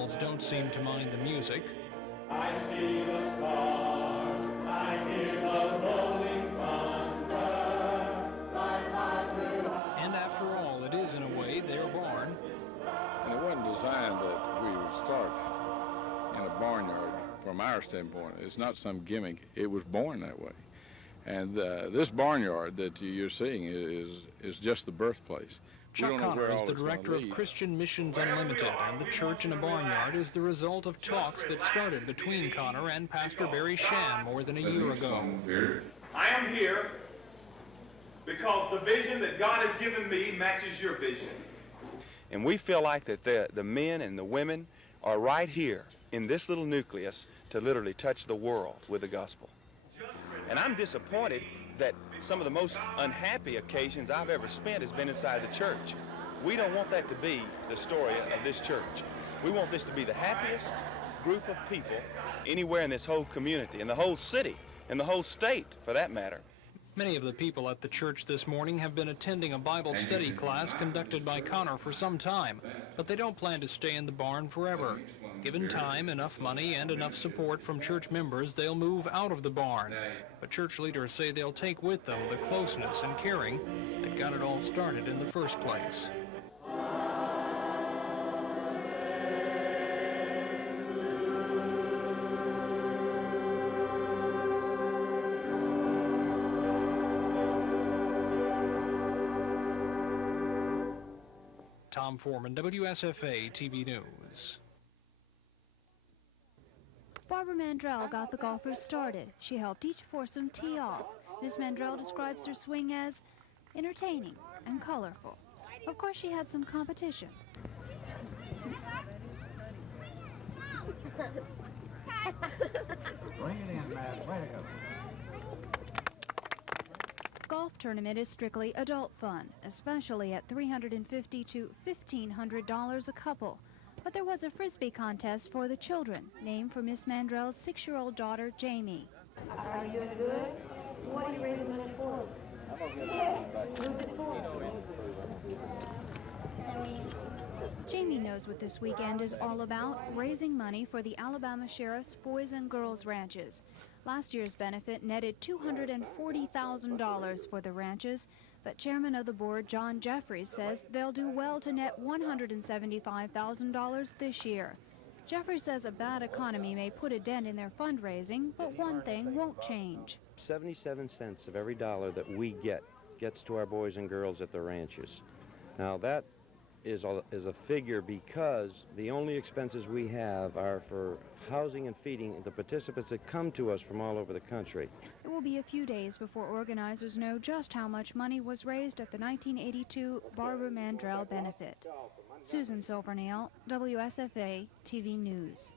animals don't seem to mind the music. I see the stars, I hear the rolling thunder, my heart will... And after all, it is in a way their barn. And it wasn't designed that we would start in a barnyard from our standpoint. It's not some gimmick. It was born that way. And this barnyard that you're seeing is just the birthplace. Chuck Connor is the director of Christian Missions Unlimited, and the church in a barnyard is the result of talks that started between Connor and Pastor Barry Shan more than a year ago. I am here because the vision that God has given me matches your vision. And we feel like that the men and the women are right here in this little nucleus to literally touch the world with the gospel. And I'm disappointed that some of the most unhappy occasions I've ever spent has been inside the church. We don't want that to be the story of this church. We want this to be the happiest group of people anywhere in this whole community, in the whole city, in the whole state, for that matter. Many of the people at the church this morning have been attending a Bible study class conducted by Connor for some time, but they don't plan to stay in the barn forever. Given time, enough money, and enough support from church members, they'll move out of the barn. But church leaders say they'll take with them the closeness and caring that got it all started in the first place. Tom Foreman, WSFA TV News. Barbara Mandrell got the golfers started. She helped each foursome tee off. Ms. Mandrell describes her swing as entertaining and colorful. Of course, she had some competition. Bring it in, Matt. Way to go. Golf tournament is strictly adult fun, especially at $350 to $1,500 a couple. But there was a Frisbee contest for the children, named for Miss Mandrell's 6-year-old daughter, Jamie. Are you doing good? What are you raising money for? Who's it for? Jamie knows what this weekend is all about, raising money for the Alabama Sheriff's Boys and Girls Ranches. Last year's benefit netted $240,000 for the ranches, but chairman of the board, John Jeffries, says they'll do well to net $175,000 this year. Jeffries says a bad economy may put a dent in their fundraising, but one thing won't change. 77 cents of every dollar that we gets to our boys and girls at the ranches. Now that is a figure because the only expenses we have are for housing and feeding the participants that come to us from all over the country. It will be a few days before organizers know just how much money was raised at the 1982 Barbara Mandrell benefit. Susan Silvernail, WSFA TV News.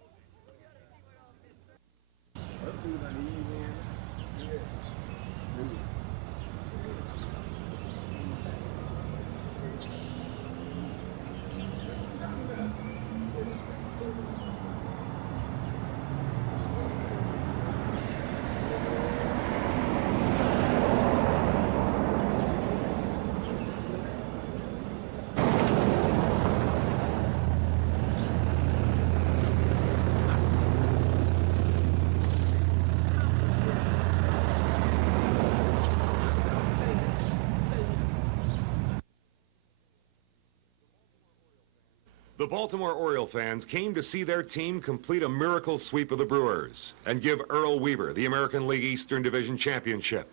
The Baltimore Oriole fans came to see their team complete a miracle sweep of the Brewers and give Earl Weaver the American League Eastern Division Championship.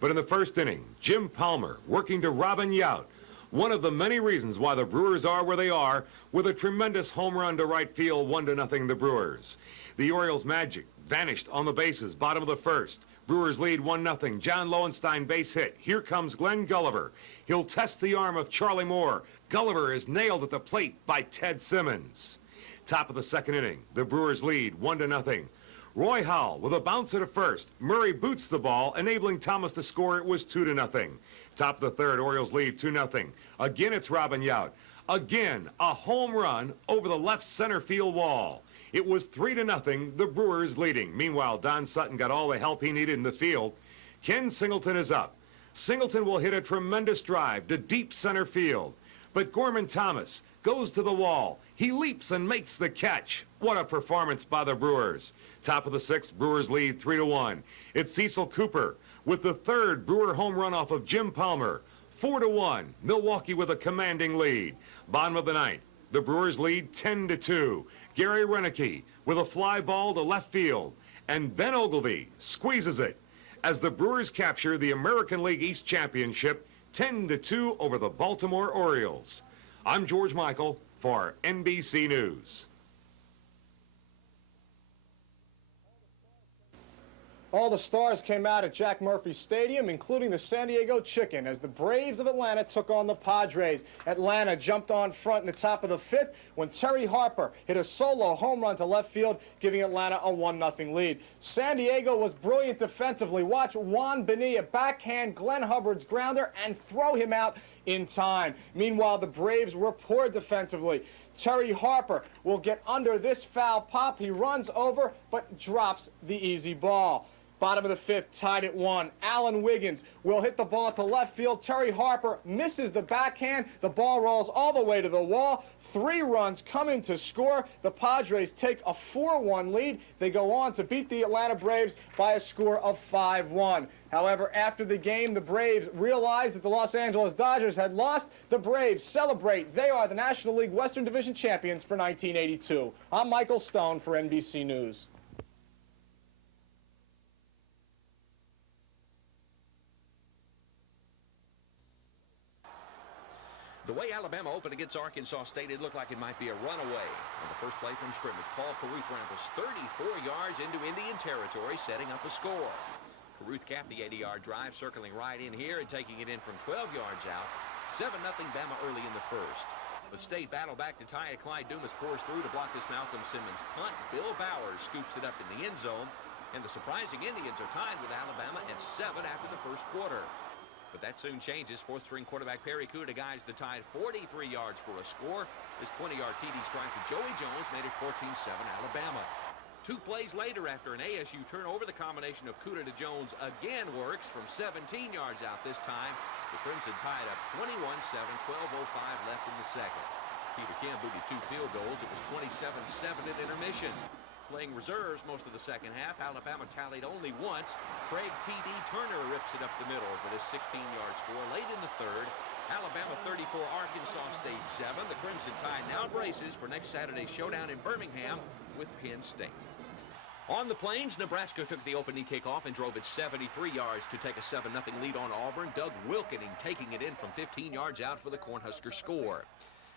But in the first inning, Jim Palmer, working to Robin Yount, one of the many reasons why the Brewers are where they are, with a tremendous home run to right field, 1-0 the Brewers. The Orioles' magic vanished on the bases, bottom of the first. Brewers lead 1-0. John Lowenstein base hit. Here comes Glenn Gulliver. He'll test the arm of Charlie Moore. Gulliver is nailed at the plate by Ted Simmons. Top of the second inning, the Brewers lead 1-0. Roy Howell with a bouncer to first. Murray boots the ball, enabling Thomas to score. It was 2-0. Top of the third, Orioles lead 2-0. Again, it's Robin Yount. Again, a home run over the left center field wall. It was 3-0, the Brewers leading. Meanwhile, Don Sutton got all the help he needed in the field. Ken Singleton is up. Singleton will hit a tremendous drive to deep center field. But Gorman Thomas goes to the wall. He leaps and makes the catch. What a performance by the Brewers. Top of the sixth, Brewers lead 3-1. It's Cecil Cooper with the third Brewer home run off of Jim Palmer. 4-1. Milwaukee with a commanding lead. Bottom of the ninth, the Brewers lead 10-2. Gary Renicky with a fly ball to left field. And Ben Ogilvy squeezes it as the Brewers capture the American League East Championship 10-2 over the Baltimore Orioles. I'm George Michael for NBC News. All the stars came out at Jack Murphy Stadium, including the San Diego Chicken, as the Braves of Atlanta took on the Padres. Atlanta jumped on front in the top of the fifth when Terry Harper hit a solo home run to left field, giving Atlanta a 1-0 lead. San Diego was brilliant defensively. Watch Juan Bonilla backhand Glenn Hubbard's grounder and throw him out in time. Meanwhile, the Braves were poor defensively. Terry Harper will get under this foul pop. He runs over but drops the easy ball. Bottom of the fifth, tied at 1. Alan Wiggins will hit the ball to left field. Terry Harper misses the backhand. The ball rolls all the way to the wall. 3 runs come in to score. The Padres take a 4-1 lead. They go on to beat the Atlanta Braves by a score of 5-1. However, after the game, the Braves realized that the Los Angeles Dodgers had lost. The Braves celebrate. They are the National League Western Division champions for 1982. I'm Michael Stone for NBC News. The way Alabama opened against Arkansas State, it looked like it might be a runaway. On the first play from scrimmage, Paul Carruth rambles 34 yards into Indian territory, setting up a score. Carruth capped the 80-yard drive, circling right in here and taking it in from 12 yards out. 7-0 Bama early in the first. But State battled back to tie it. Clyde Dumas pours through to block this Malcolm Simmons punt. Bill Bowers scoops it up in the end zone. And the surprising Indians are tied with Alabama at 7 after the first quarter. But that soon changes. Fourth-string quarterback Perry Kuda guides the Tide 43 yards for a score. His 20-yard TD strike to Joey Jones made it 14-7 Alabama. 2 plays later, after an ASU turnover, the combination of Kuda to Jones again works from 17 yards out this time. The Crimson tied up 21-7, 12:05 left in the second. Peter Kim booted 2 field goals. It was 27-7 at intermission. Playing reserves most of the second half, Alabama tallied only once. Craig T.D. Turner rips it up the middle for this 16-yard score late in the third. Alabama 34, Arkansas State 7. The Crimson Tide now braces for next Saturday's showdown in Birmingham with Penn State. On the Plains, Nebraska took the opening kickoff and drove it 73 yards to take a 7-0 lead on Auburn. Doug Wilkening taking it in from 15 yards out for the Cornhusker score.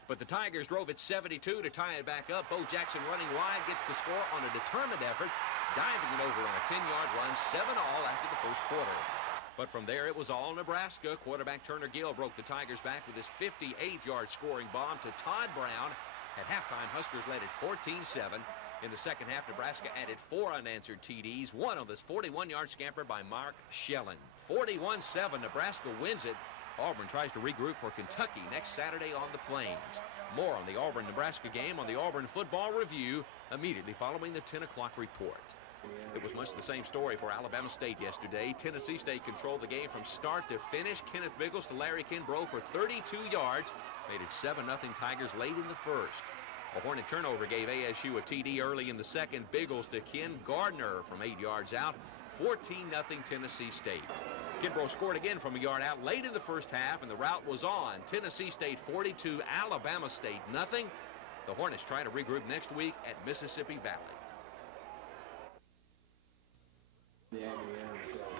But the Tigers drove it 72 to tie it back up. Bo Jackson running wide gets the score on a determined effort, diving it over on a 10-yard run, 7-all after the first quarter. But from there, it was all Nebraska. Quarterback Turner Gill broke the Tigers back with his 58-yard scoring bomb to Todd Brown. At halftime, Huskers led at 14-7. In the second half, Nebraska added 4 unanswered TDs, one on this 41-yard scamper by Mark Schellen. 41-7, Nebraska wins it. Auburn tries to regroup for Kentucky next Saturday on the Plains. More on the Auburn-Nebraska game on the Auburn Football Review immediately following the 10 o'clock report. It was much the same story for Alabama State yesterday. Tennessee State controlled the game from start to finish. Kenneth Biggles to Larry Kimbrough for 32 yards. Made it 7-0 Tigers late in the first. A Hornet turnover gave ASU a TD early in the second. Biggles to Ken Gardner from 8 yards out. 14-0 Tennessee State. Kimbrough scored again from a yard out late in the first half, and the rout was on. Tennessee State 42, Alabama State nothing. The Hornets try to regroup next week at Mississippi Valley.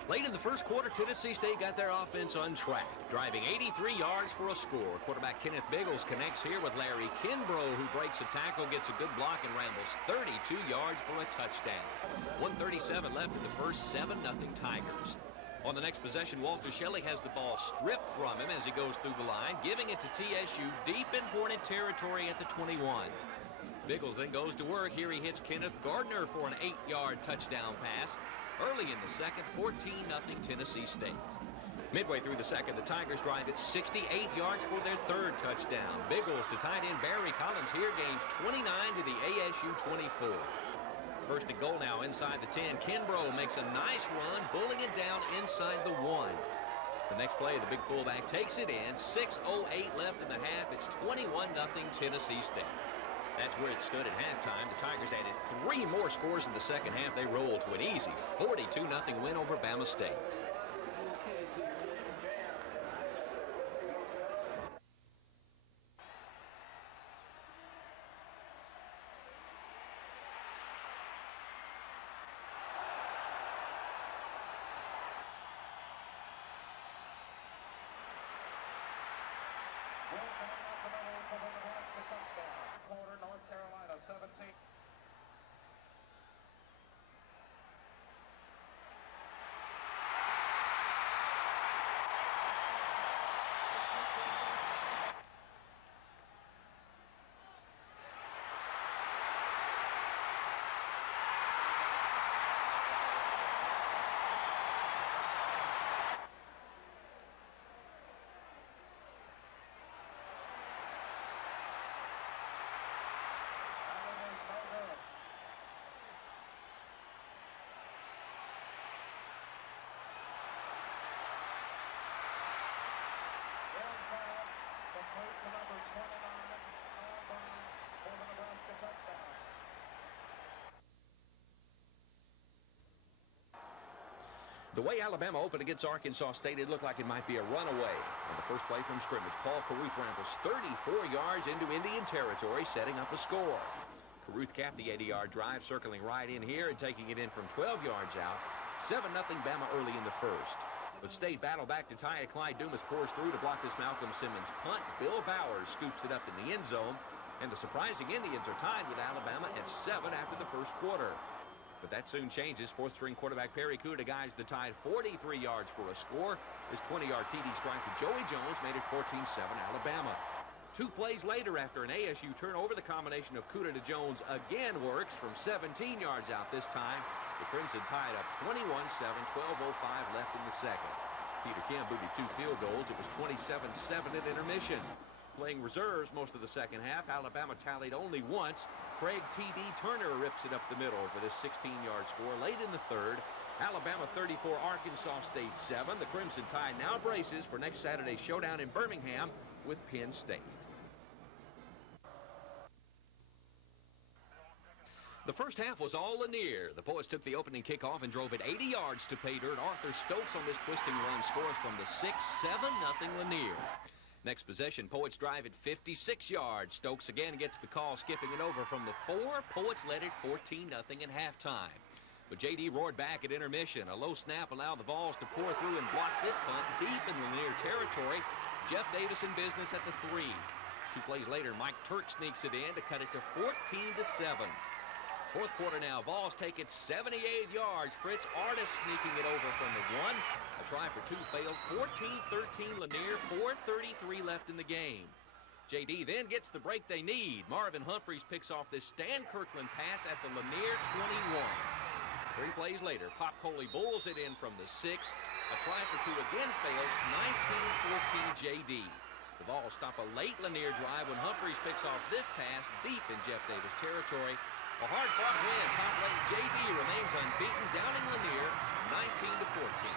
Late in the first quarter, Tennessee State got their offense on track, driving 83 yards for a score. Quarterback Kenneth Biggles connects here with Larry Kimbrough, who breaks a tackle, gets a good block, and rambles 32 yards for a touchdown. 1:37 left in the first, 7-0 Tigers. On the next possession, Walter Shelley has the ball stripped from him as he goes through the line, giving it to TSU deep in Hornet territory at the 21. Biggles then goes to work. Here he hits Kenneth Gardner for an 8-yard touchdown pass. Early in the second, 14-0 Tennessee State. Midway through the second, the Tigers drive it 68 yards for their third touchdown. Biggles to tight end Barry Collins here gains 29 to the ASU 24. First and goal now inside the 10. Kimbrough makes a nice run, bulling it down inside the 1. The next play, the big fullback takes it in. 6:08 left in the half. It's 21-0 Tennessee State. That's where it stood at halftime. The Tigers added 3 more scores in the second half. They rolled to an easy 42-0 win over Bama State. The way Alabama opened against Arkansas State, it looked like it might be a runaway. On the first play from scrimmage, Paul Caruth rambles 34 yards into Indian territory, setting up a score. Caruth capped the 80-yard drive, circling right in here and taking it in from 12 yards out. 7-0 Bama early in the first. But State battle back to tie it. Clyde Dumas pours through to block this Malcolm Simmons punt. Bill Bowers scoops it up in the end zone. And the surprising Indians are tied with Alabama at 7 after the first quarter. But that soon changes. Fourth-string quarterback Perry Kuda guides the Tide 43 yards for a score. His 20-yard TD strike to Joey Jones made it 14-7 Alabama. 2 plays later, after an ASU turnover, the combination of Kuda to Jones again works from 17 yards out this time. The Crimson tied up 21-7, 12:05 left in the second. Peter Kim booted 2 field goals. It was 27-7 at intermission. Playing reserves most of the second half, Alabama tallied only once. Craig T.D. Turner rips it up the middle for this 16-yard score late in the third. Alabama 34, Arkansas State 7. The Crimson Tide now braces for next Saturday's showdown in Birmingham with Penn State. The first half was all Lanier. The Poets took the opening kickoff and drove it 80 yards to pay dirt. Arthur Stokes on this twisting run scores from the 6, 7-0 Lanier. Next possession, Poets drive at 56 yards. Stokes again gets the call, skipping it over from the 4. Poets led it 14-0 at halftime. But J.D. roared back at intermission. A low snap allowed the Vols to pour through and block this punt deep in Lanier territory. Jeff Davis in business at the 3. 2 plays later, Mike Turk sneaks it in to cut it to 14-7. Fourth quarter now, Vols take it 78 yards. Fritz Artis sneaking it over from the 1. A try for 2 failed. 14-13 Lanier, 4:33 left in the game. J.D. then gets the break they need. Marvin Humphreys picks off this Stan Kirkland pass at the Lanier 21. 3 plays later, Pop Coley bulls it in from the 6. A try for 2 again failed. 19-14 J.D. The Vols stop a late Lanier drive when Humphreys picks off this pass deep in Jeff Davis territory. A hard-fought win. Top lane J.D. remains unbeaten, downing Lanier 19-14.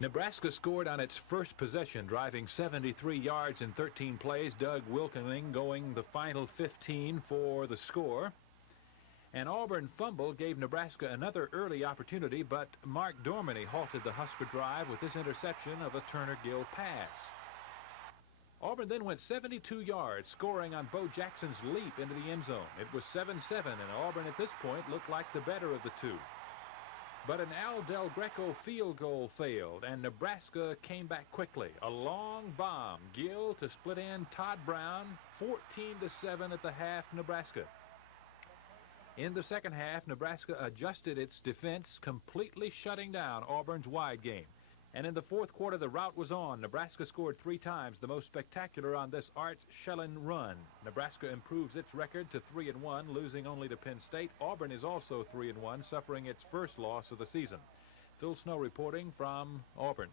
Nebraska scored on its first possession, driving 73 yards in 13 plays. Doug Wilkening going the final 15 for the score. An Auburn fumble gave Nebraska another early opportunity, but Mark Dorminey halted the Husker drive with this interception of a Turner-Gill pass. Auburn then went 72 yards, scoring on Bo Jackson's leap into the end zone. It was 7-7, and Auburn at this point looked like the better of the two. But an Al Del Greco field goal failed, and Nebraska came back quickly. A long bomb. Gill to split in Todd Brown, 14-7 at the half, Nebraska. In the second half, Nebraska adjusted its defense, completely shutting down Auburn's wide game. And in the fourth quarter, the rout was on. Nebraska scored 3 times, the most spectacular on this Art Schellen run. Nebraska improves its record to 3-1, losing only to Penn State. Auburn is also 3-1, suffering its first loss of the season. Phil Snow reporting from Auburn.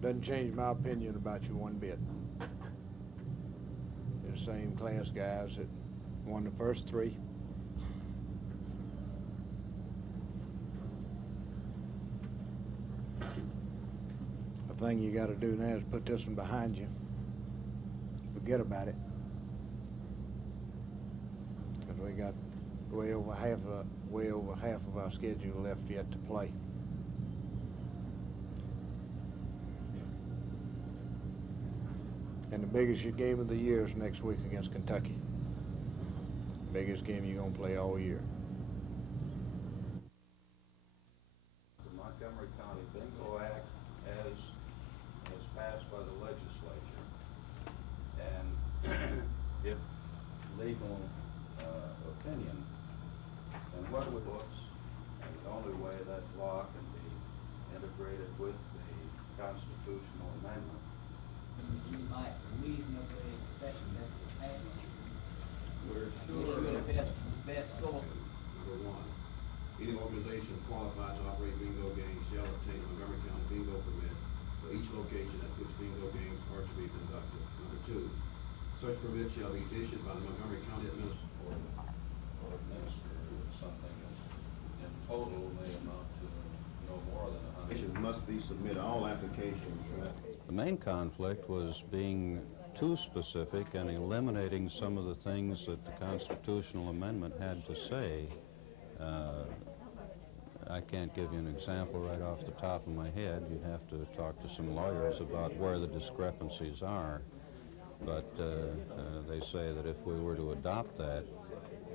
Doesn't change my opinion about you one bit. They're the same class guys that won the first three. The thing you got to do now is put this one behind you. Forget about it. Because we got way over half of our schedule left yet to play. And the biggest game of the year is next week against Kentucky. Biggest game you're going to play all year. The Montgomery County Bingo Act as passed by the legislature, and if legal opinion, and what with books, and the only way that law can be integrated with the constitutional amendment. You might reasonably expect that to happen. We're Sure the best source. Number one, any organization qualified to operate bingo games shall obtain a Montgomery County bingo permit for each location at which bingo games are to be conducted. Number two, such permit shall be issued by the Montgomery County Administrator Or administer something in total may amount to no more than 100. must be submitted, all applications. The main conflict was being too specific and eliminating some of the things that the constitutional amendment had to say. I can't give you an example right off the top of my head. You'd have to talk to some lawyers about where the discrepancies are. But they say that if we were to adopt that,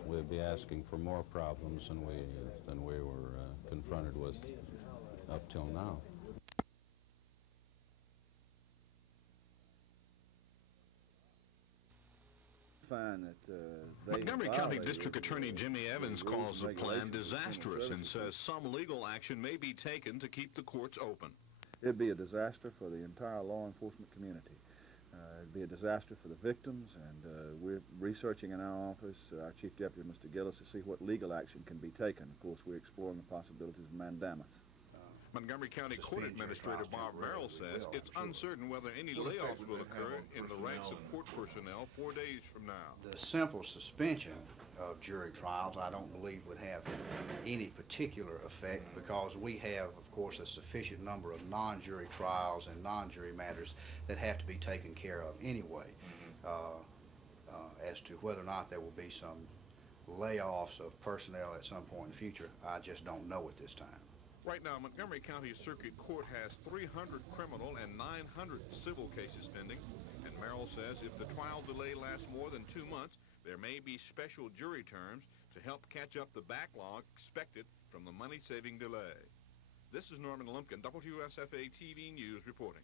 we'd be asking for more problems than we were confronted with up till now. Montgomery County District Attorney Jimmy Evans calls the plan disastrous and says some legal action may be taken to keep the courts open. It'd be a disaster for the entire law enforcement community. It'd be a disaster for the victims, and we're researching in our office, our Chief Deputy, Mr. Gillis, to see what legal action can be taken. Of course, we're exploring the possibilities of mandamus. Montgomery County Court Administrator Bob Merrill says it's uncertain whether any layoffs will occur in the ranks of court personnel 4 days from now. The simple suspension of jury trials, I don't believe would have any particular effect because we have, of course, a sufficient number of non-jury trials and non-jury matters that have to be taken care of anyway. As to whether or not there will be some layoffs of personnel at some point in the future, I just don't know at this time. Right now, Montgomery County Circuit Court has 300 criminal and 900 civil cases pending, and Merrill says if the trial delay lasts more than 2 months, there may be special jury terms to help catch up the backlog expected from the money-saving delay. This is Norman Lumpkin, WSFA TV News reporting.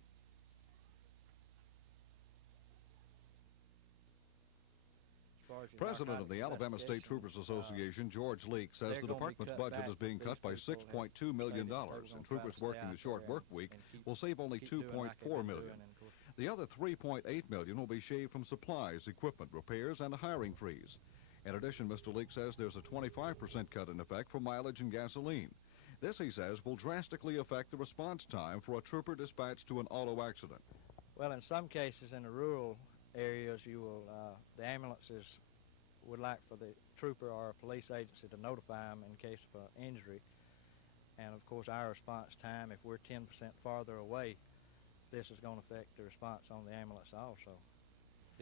President of the Alabama State Troopers Association, George Leake, says the department's budget is being cut by $6.2 million, and troopers working the short work week will save only $2.4 million. The other $3.8 million will be shaved from supplies, equipment, repairs, and a hiring freeze. In addition, Mr. Leake says there's a 25% cut in effect for mileage and gasoline. This, he says, will drastically affect the response time for a trooper dispatched to an auto accident. Well, in some cases in the rural areas, you will, the ambulances would like for the trooper or a police agency to notify them in case of an injury. And of course, our response time, if we're 10% farther away, this is going to affect the response on the ambulance also.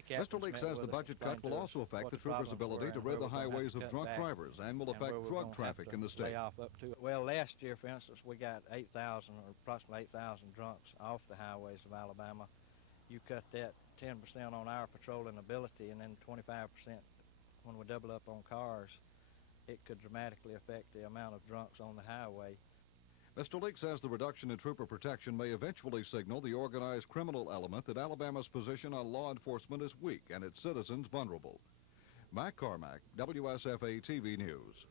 Mr. Leake says the budget cut will also affect the troopers' ability to rid the highways of drunk drivers and will affect drug traffic in the state. Well, last year, for instance, we got 8,000 or approximately 8,000 drunks off the highways of Alabama. You cut that 10% on our patrolling ability and then 25% when we double up on cars, it could dramatically affect the amount of drunks on the highway. Mr. Leake says the reduction in trooper protection may eventually signal the organized criminal element that Alabama's position on law enforcement is weak and its citizens vulnerable. Matt Carmack, WSFA TV News.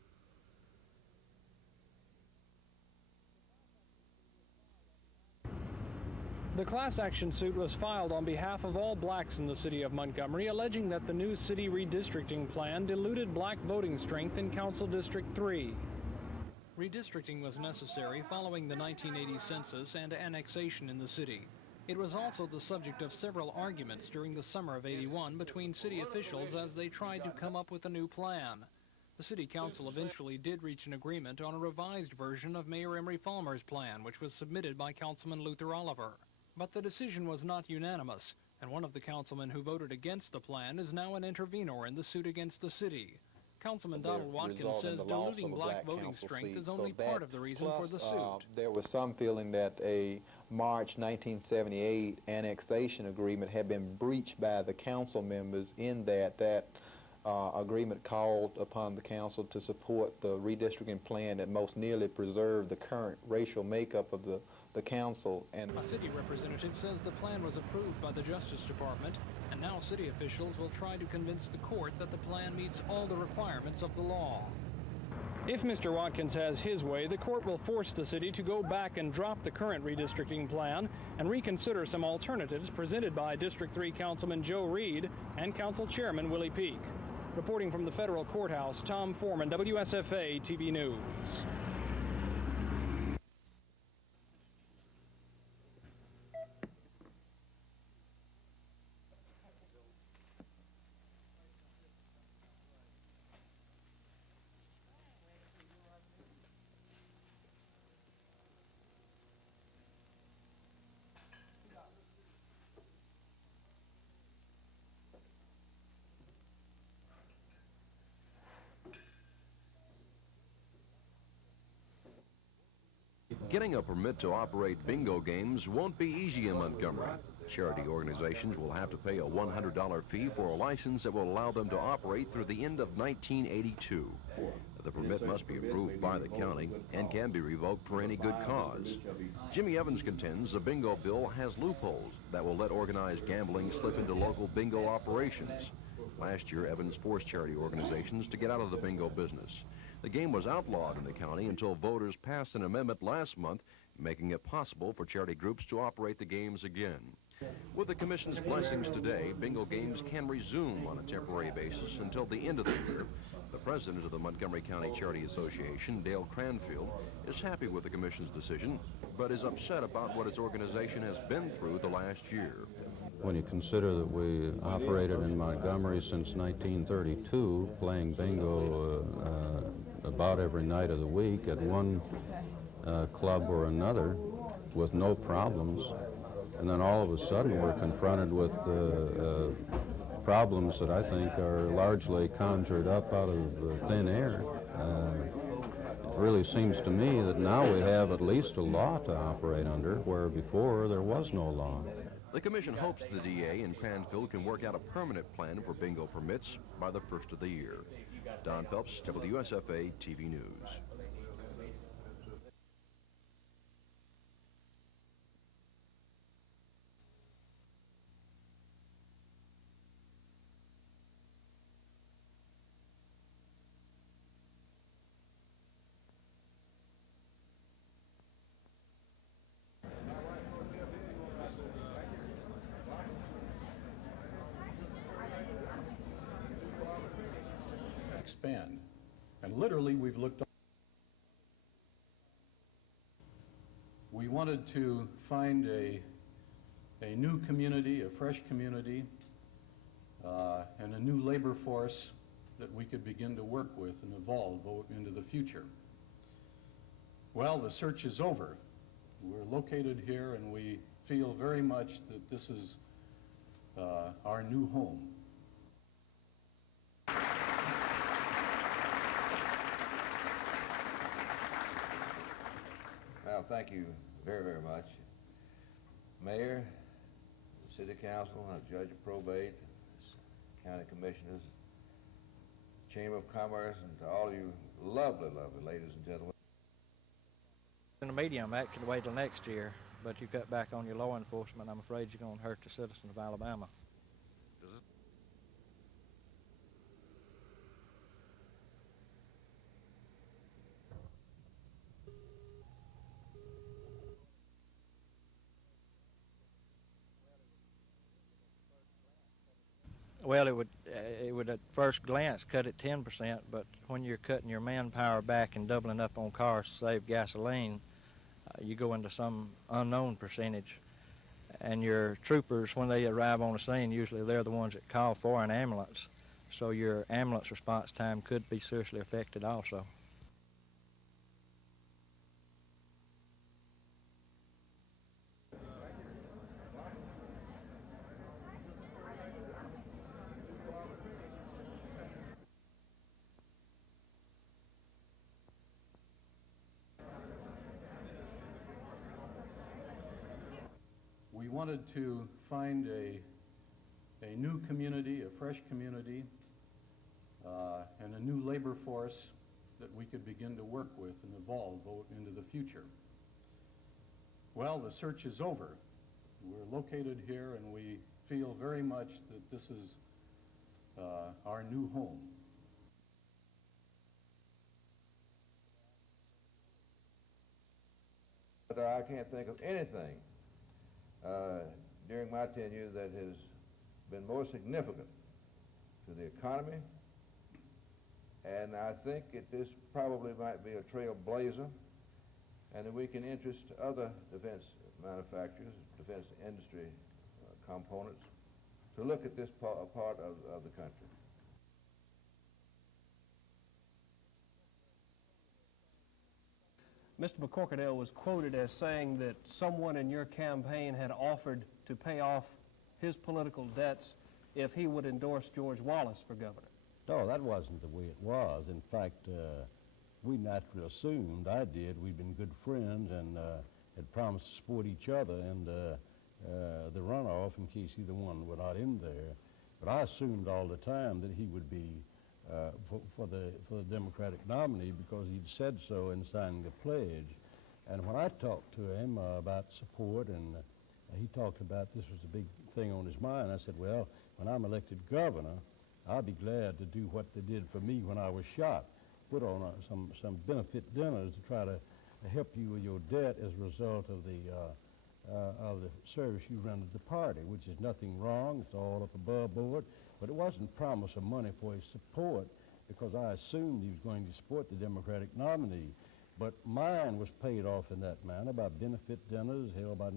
The class action suit was filed on behalf of all blacks in the city of Montgomery, alleging that the new city redistricting plan diluted black voting strength in Council District 3. Redistricting was necessary following the 1980 census and annexation in the city. It was also the subject of several arguments during the summer of '81 between city officials as they tried to come up with a new plan. The city council eventually did reach an agreement on a revised version of Mayor Emery Falmer's plan, which was submitted by Councilman Luther Oliver. But the decision was not unanimous, and one of the councilmen who voted against the plan is now an intervenor in the suit against the city. Councilman Donald Watkins says diluting black voting strength is only part of the reason for the suit. There was some feeling that a March 1978 annexation agreement had been breached by the council members in that agreement called upon the council to support the redistricting plan that most nearly preserved the current racial makeup of the council. And a city representative says the plan was approved by the Justice Department, and now city officials will try to convince the court that the plan meets all the requirements of the law. If Mr. Watkins has his way, the court will force the city to go back and drop the current redistricting plan and reconsider some alternatives presented by District 3 Councilman Joe Reed and Council Chairman Willie Peak. Reporting from the federal courthouse, Tom Foreman, WSFA TV News. Getting a permit to operate bingo games won't be easy in Montgomery. Charity organizations will have to pay a $100 fee for a license that will allow them to operate through the end of 1982. The permit must be approved by the county and can be revoked for any good cause. Jimmy Evans contends the bingo bill has loopholes that will let organized gambling slip into local bingo operations. Last year, Evans forced charity organizations to get out of the bingo business. The game was outlawed in the county until voters passed an amendment last month, making it possible for charity groups to operate the games again. With the Commission's blessings today, bingo games can resume on a temporary basis until the end of the year. The president of the Montgomery County Charity Association, Dale Cranfield, is happy with the Commission's decision, but is upset about what his organization has been through the last year. When you consider that we operated in Montgomery since 1932, playing bingo about every night of the week at one club or another with no problems, and then all of a sudden we're confronted with problems that I think are largely conjured up out of thin air. It really seems to me that now we have at least a law to operate under, where before there was no law. The Commission hopes the DA and Cranfield can work out a permanent plan for bingo permits by the first of the year. Don Phelps, WSFA TV News. Expand. And literally we've looked. We wanted to find a new community, a fresh community, and a new labor force that we could begin to work with and evolve into the future. Well, the search is over. We're located here and we feel very much that this is our new home. Well, thank you very, very much. Mayor, the City Council, Judge of Probate, County Commissioners, Chamber of Commerce, and to all you lovely, lovely ladies and gentlemen. In the medium, that could wait till next year, but you cut back on your law enforcement, I'm afraid you're going to hurt the citizens of Alabama. Well, it would at first glance cut it 10%, but when you're cutting your manpower back and doubling up on cars to save gasoline, you go into some unknown percentage. And your troopers, when they arrive on the scene, usually they're the ones that call for an ambulance. So your ambulance response time could be seriously affected also. We wanted to find a new community, a fresh community, and a new labor force that we could begin to work with and evolve into the future. Well, the search is over. We're located here and we feel very much that this is our new home. But I can't think of anything during my tenure that has been more significant to the economy, and I think this probably might be a trailblazer, and that we can interest other defense manufacturers, defense industry components, to look at this part of the country. Mr. McCorkadale was quoted as saying that someone in your campaign had offered to pay off his political debts if he would endorse George Wallace for governor. No, that wasn't the way it was. In fact, we naturally assumed, I did, we'd been good friends and had promised to support each other in the runoff in case either one were not in there. But I assumed all the time that he would be for the Democratic nominee because he'd said so in signing the pledge. And when I talked to him about support, and he talked about this was a big thing on his mind, I said, well, when I'm elected governor, I'll be glad to do what they did for me when I was shot, put on some benefit dinners to try to help you with your debt as a result of the service you rendered the party, which is nothing wrong. It's all up above board. But it wasn't promise of money for his support because I assumed he was going to support the Democratic nominee. But mine was paid off in that manner by benefit dinners held by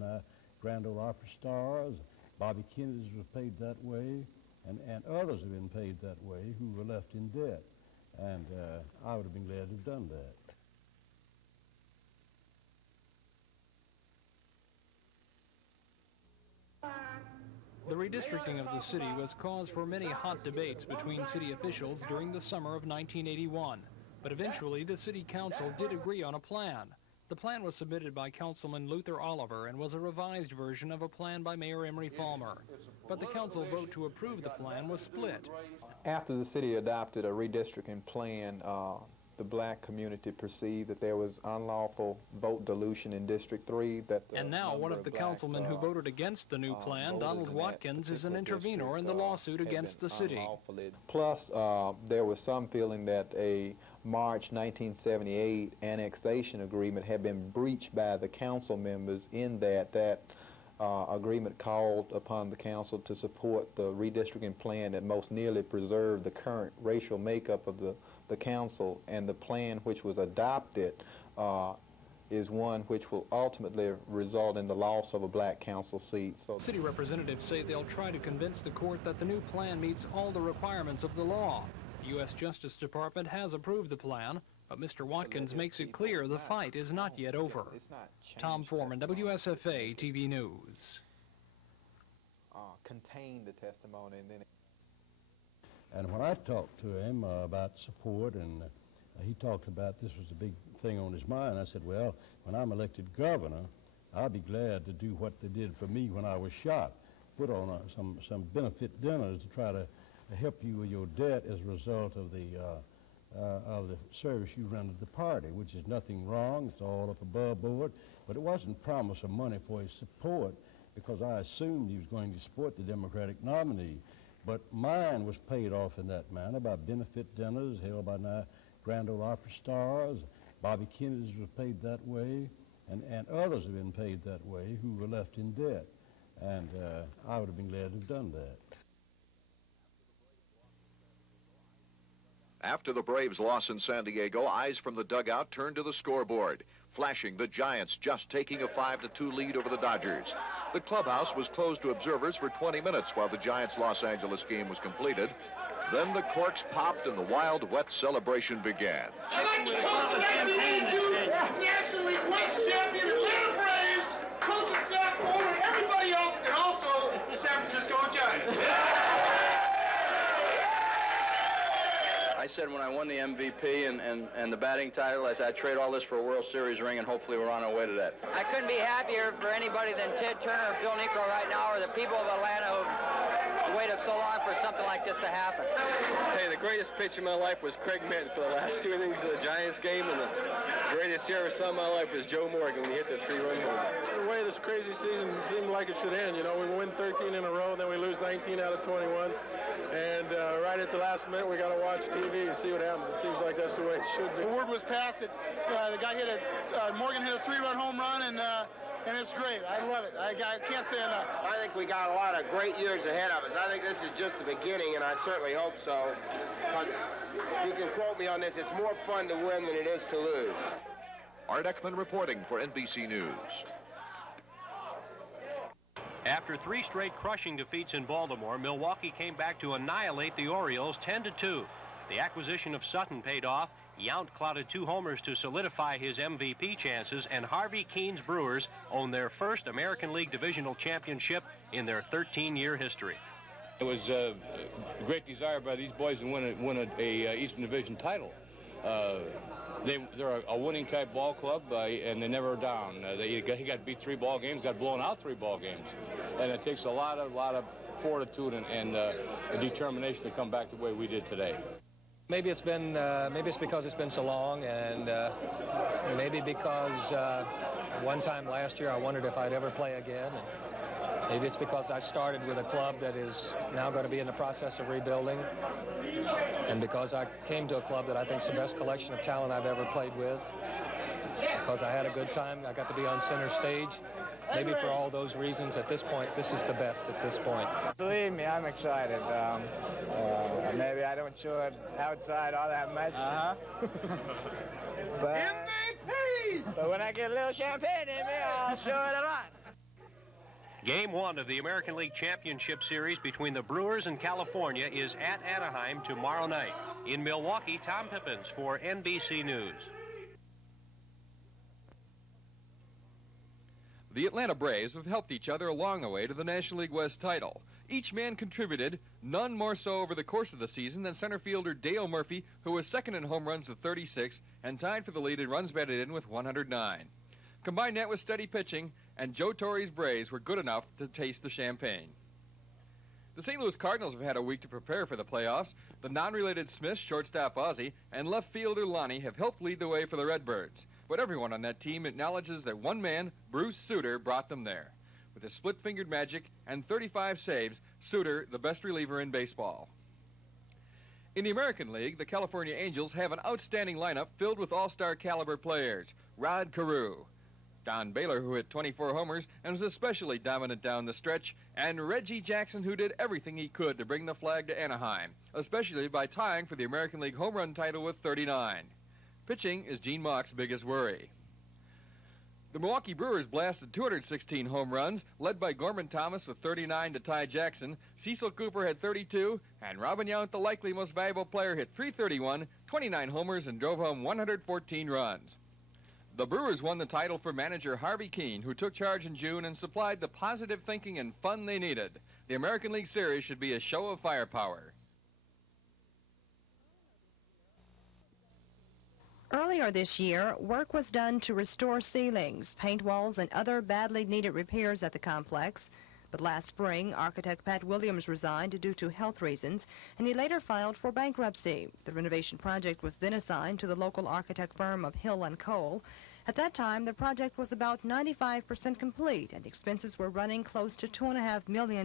Grand Ole Opry stars. Bobby Kennedy's was paid that way, and others have been paid that way who were left in debt. And I would have been glad to have done that. The redistricting of the city was cause for many hot debates between city officials during the summer of 1981. But eventually, the city council did agree on a plan. The plan was submitted by Councilman Luther Oliver and was a revised version of a plan by Mayor Emery Falmer. But the council vote to approve the plan was split. After the city adopted a redistricting plan, the black community perceived that there was unlawful vote dilution in District 3. And now one of the councilmen who voted against the new plan, Donald Watkins, is an intervenor in the lawsuit against the city. Plus, there was some feeling that a March 1978 annexation agreement had been breached by the council members in that agreement called upon the council to support the redistricting plan that most nearly preserved the current racial makeup of the council, and the plan which was adopted is one which will ultimately result in the loss of a black council seat. So city representatives say they'll try to convince the court that the new plan meets all the requirements of the law. The U.S. Justice Department has approved the plan, but Mr. Watkins makes it clear the fight is not yet over. Tom Foreman, WSFA TV News. Contain the testimony and then... And when I talked to him about support, and he talked about this was a big thing on his mind, I said, well, when I'm elected governor, I'll be glad to do what they did for me when I was shot, put on some benefit dinners to try to help you with your debt as a result of the service you rendered the party, which is nothing wrong. It's all up above board. But it wasn't promise of money for his support because I assumed he was going to support the Democratic nominee. But mine was paid off in that manner by benefit dinners held by Grand Ole Opry stars. Bobby Kennedy's was paid that way, and others have been paid that way who were left in debt. And I would have been glad to have done that. After the Braves' loss in San Diego, eyes from the dugout turned to the scoreboard. flashing the Giants just taking a 5-2 lead over the Dodgers. The clubhouse was closed to observers for 20 minutes while the Giants-Los Angeles game was completed. Then the corks popped and the wild, wet celebration began. I'd like to toast the 1982 National League West champion Atlanta Braves, coaching staff, owner, and everybody else, and also San Francisco Giants. I said when I won the MVP and the batting title, I said I'd trade all this for a World Series ring, and hopefully we're on our way to that. I couldn't be happier for anybody than Ted Turner or Phil Niekro right now, or the people of Atlanta who've waited so long for something like this to happen. I'll tell you, the greatest pitch of my life was Craig Minton for the last 2 innings of the Giants game, and the greatest year I ever saw in my life was Joe Morgan when he hit the 3-run home run. The way this crazy season seemed like it should end. You know, we win 13 in a row, then we lose 19 out of 21. And right at the last minute, we got to watch TV and see what happens. It seems like that's the way it should be. The word was passed that the guy hit Morgan hit a 3-run home run, and it's great. I love it. I can't say enough. I think we got a lot of great years ahead of us. I think this is just the beginning, and I certainly hope so. You can quote me on this. It's more fun to win than it is to lose. Art Ekman reporting for NBC News. After 3 straight crushing defeats in Baltimore, Milwaukee came back to annihilate the Orioles 10-2. The acquisition of Sutton paid off. Yount clouded 2 homers to solidify his MVP chances, and Harvey Keene's Brewers own their first American League Divisional Championship in their 13-year history. It was a great desire by these boys to win a Eastern Division title. They're a winning type ball club, and they never are down. He got beat 3 ball games, got blown out 3 ball games, and it takes a lot of fortitude and determination to come back the way we did today. Maybe it's because it's been so long, and maybe because one time last year I wondered if I'd ever play again. And maybe it's because I started with a club that is now going to be in the process of rebuilding, and because I came to a club that I think is the best collection of talent I've ever played with. Because I had a good time, I got to be on center stage. Maybe for all those reasons, at this point, this is the best at this point. Believe me, I'm excited. Maybe I don't show it outside all that much. But when I get a little champagne in me, I'll show it a lot. Game 1 of the American League Championship Series between the Brewers and California is at Anaheim tomorrow night. In Milwaukee, Tom Pippins for NBC News. The Atlanta Braves have helped each other along the way to the National League West title. Each man contributed, none more so over the course of the season than center fielder Dale Murphy, who was second in home runs with 36 and tied for the lead in runs batted in with 109. Combine that with steady pitching, and Joe Torre's Braves were good enough to taste the champagne. The St. Louis Cardinals have had a week to prepare for the playoffs. The non-related Smiths, shortstop Ozzie, and left fielder Lonnie have helped lead the way for the Redbirds. But everyone on that team acknowledges that one man, Bruce Sutter, brought them there. With his split-fingered magic and 35 saves, Sutter, the best reliever in baseball. In the American League, the California Angels have an outstanding lineup filled with all-star caliber players. Rod Carew, Don Baylor, who hit 24 homers and was especially dominant down the stretch, and Reggie Jackson, who did everything he could to bring the flag to Anaheim, especially by tying for the American League home run title with 39. Pitching is Gene Mauch's biggest worry. The Milwaukee Brewers blasted 216 home runs, led by Gorman Thomas with 39 to tie Jackson. Cecil Cooper had 32, and Robin Yount, the likely most valuable player, hit 331, 29 homers, and drove home 114 runs. The Brewers won the title for manager Harvey Keene, who took charge in June and supplied the positive thinking and fun they needed. The American League Series should be a show of firepower. Earlier this year, work was done to restore ceilings, paint walls, and other badly needed repairs at the complex. But last spring, architect Pat Williams resigned due to health reasons, and he later filed for bankruptcy. The renovation project was then assigned to the local architect firm of Hill & Cole. At that time, the project was about 95% complete, and the expenses were running close to $2.5 million.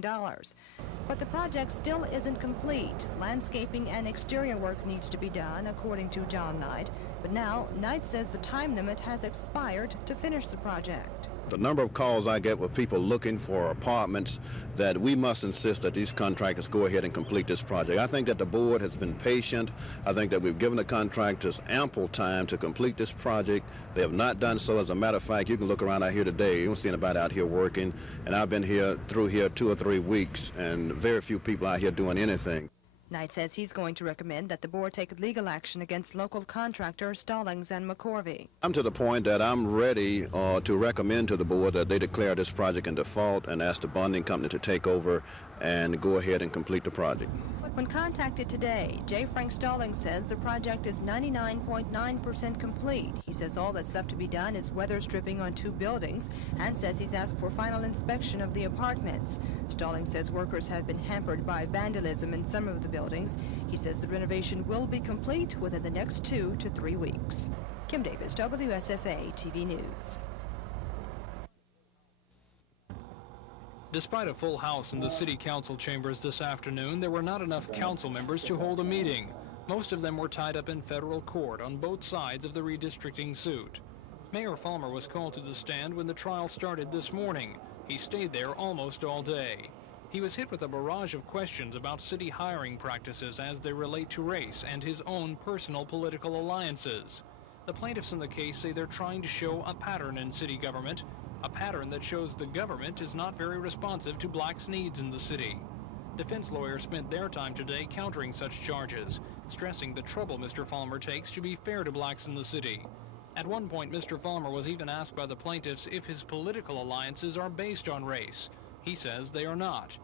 But the project still isn't complete. Landscaping and exterior work needs to be done, according to John Knight. But now, Knight says the time limit has expired to finish the project. The number of calls I get with people looking for apartments, that we must insist that these contractors go ahead and complete this project. I think that the board has been patient. I think that we've given the contractors ample time to complete this project. They have not done so. As a matter of fact, you can look around out here today. You don't see anybody out here working. And I've been through here 2 or 3 weeks, and very few people out here doing anything. Knight says he's going to recommend that the board take legal action against local contractors Stallings and McCorvey. I'm to the point that I'm ready to recommend to the board that they declare this project in default and ask the bonding company to take over and go ahead and complete the project. When contacted today, J. Frank Stallings says the project is 99.9% complete. He says all that's left to be done is weather stripping on 2 buildings and says he's asked for final inspection of the apartments. Stallings says workers have been hampered by vandalism in some of the buildings. He says the renovation will be complete within the next 2 to 3 weeks. Kim Davis, WSFA TV News. Despite a full house in the city council chambers this afternoon, there were not enough council members to hold a meeting. Most of them were tied up in federal court on both sides of the redistricting suit. Mayor Fulmer was called to the stand when the trial started this morning. He stayed there almost all day. He was hit with a barrage of questions about city hiring practices as they relate to race and his own personal political alliances. The plaintiffs in the case say they're trying to show a pattern in city government, a pattern that shows the government is not very responsive to blacks' needs in the city. Defense lawyers spent their time today countering such charges, stressing the trouble Mr. Fulmer takes to be fair to blacks in the city. At one point, Mr. Fulmer was even asked by the plaintiffs if his political alliances are based on race. He says they are not.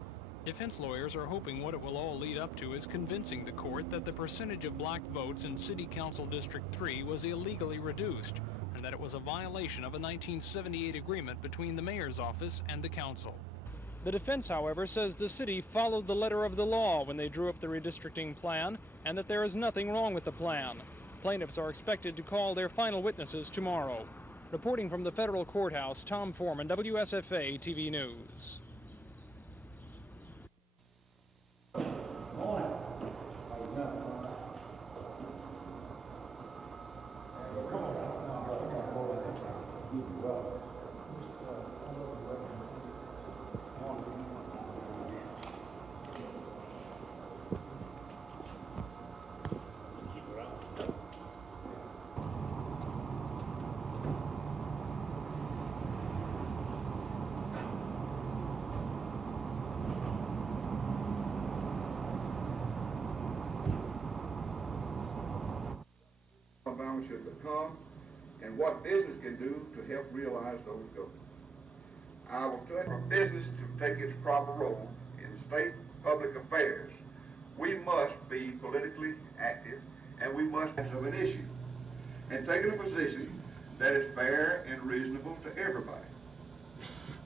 Defense lawyers are hoping what it will all lead up to is convincing the court that the percentage of black votes in City Council District 3 was illegally reduced, and that it was a violation of a 1978 agreement between the mayor's office and the council. The defense, however, says the city followed the letter of the law when they drew up the redistricting plan, and that there is nothing wrong with the plan. Plaintiffs are expected to call their final witnesses tomorrow. Reporting from the federal courthouse, Tom Foreman, WSFA TV News. Alabama should become and what business can do to help realize those goals. I will tell you, for business to take its proper role in state public affairs, we must be politically active and we must have an issue and taking a position that is fair and reasonable to everybody.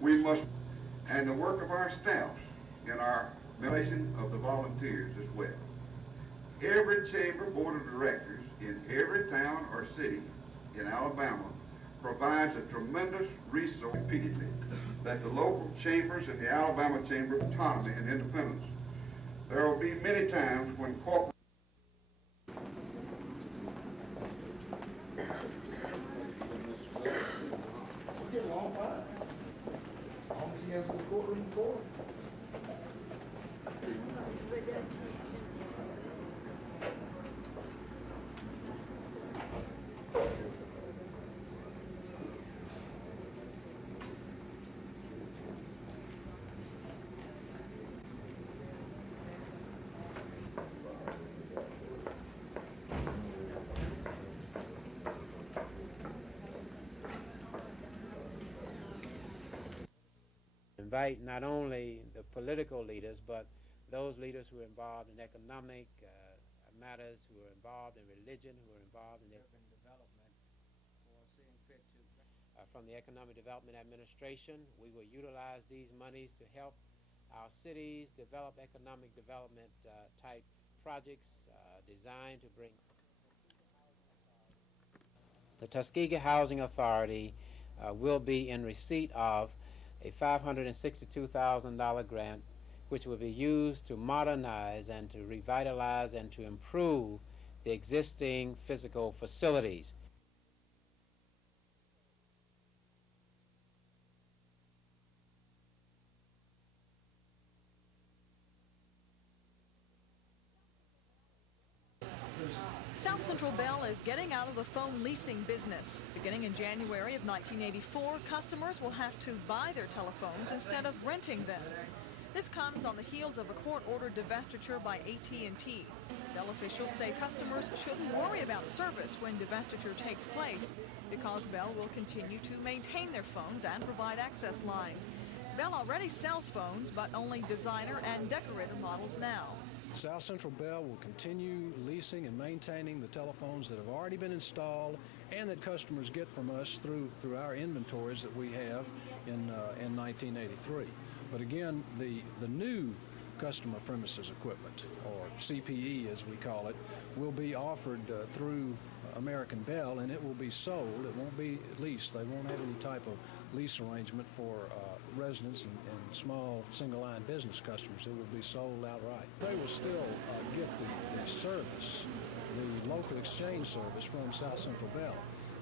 We must, and the work of our staff in our relation of the volunteers as well. Every chamber board of directors in every town or city in Alabama provides a tremendous resource repeatedly that the local chambers and the Alabama Chamber of Autonomy and Independence. There will be many times when corporate invite not only the political leaders, but those leaders who are involved in economic matters, who are involved in religion, who are involved in urban development, or seeing fit to. From the Economic Development Administration, we will utilize these monies to help our cities develop economic development type projects designed to bring. The Tuskegee Housing Authority will be in receipt of a $562,000 grant, which will be used to modernize and to revitalize and to improve the existing physical facilities. South Central Bell is getting out of the phone leasing business. Beginning in January of 1984, customers will have to buy their telephones instead of renting them. This comes on the heels of a court-ordered divestiture by AT&T. Bell officials say customers shouldn't worry about service when divestiture takes place because Bell will continue to maintain their phones and provide access lines. Bell already sells phones, but only designer and decorator models now. South Central Bell will continue leasing and maintaining the telephones that have already been installed and that customers get from us through our inventories that we have in 1983. But again, the new customer premises equipment, or CPE as we call it, will be offered through American Bell, and it will be sold. It won't be leased. They won't have any type of lease arrangement for residents and small single-line business customers. It will be sold outright. They will still get the service, the local exchange service from South Central Bell.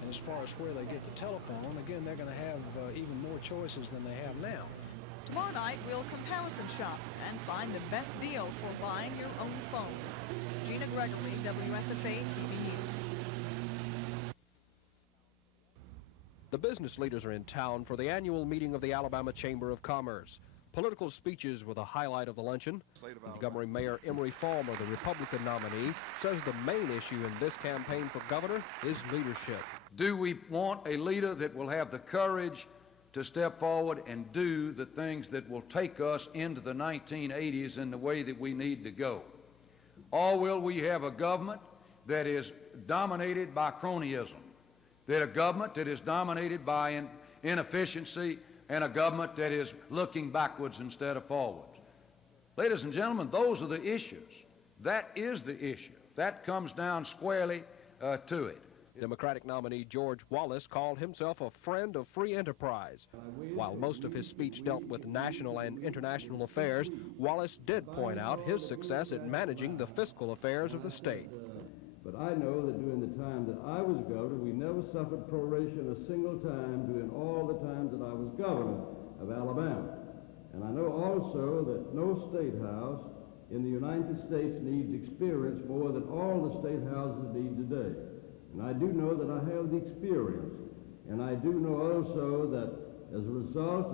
And as far as where they get the telephone, again, they're going to have even more choices than they have now. Tomorrow night, we'll comparison shop and find the best deal for buying your own phone. Gina Gregory, WSFA TV News. The business leaders are in town for the annual meeting of the Alabama Chamber of Commerce. Political speeches were the highlight of the luncheon. Montgomery Mayor Emery Falmer, the Republican nominee, says the main issue in this campaign for governor is leadership. Do we want a leader that will have the courage to step forward and do the things that will take us into the 1980s in the way that we need to go? Or will we have a government that is dominated by cronyism, that a government that is dominated by inefficiency, and a government that is looking backwards instead of forwards? Ladies and gentlemen, those are the issues. That is the issue. That comes down squarely to it. Democratic nominee George Wallace called himself a friend of free enterprise. While most of his speech dealt with national and international affairs, Wallace did point out his success at managing the fiscal affairs of the state. But I know that during the time that I was governor, we never suffered proration a single time during all the times that I was governor of Alabama. And I know also that no state house in the United States needs experience more than all the state houses need today. And I do know that I have the experience. And I do know also that as a result